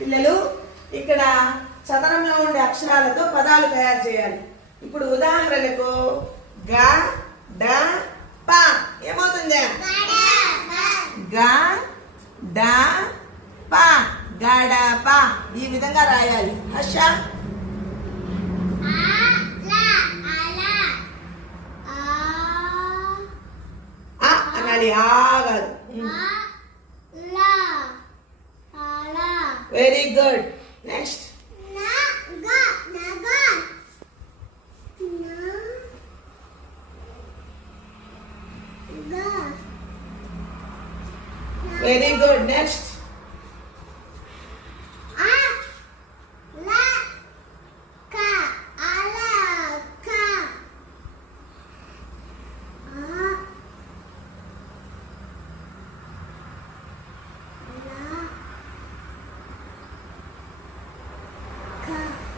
పిల్లలు ఇక్కడ చదరంలో ఉండే అక్షరాలతో పదాలు తయారు చేయాలి. ఇప్పుడు ఉదాహరణకు గ డ ప. ఏమవుతుంది? గ డ ప. గడప ఈ విధంగా రాయాలి. హర్ష? ఆ అనాలి. ఆగదు Very good. Next. Naga, Naga, Naga. Very good. Next. 看。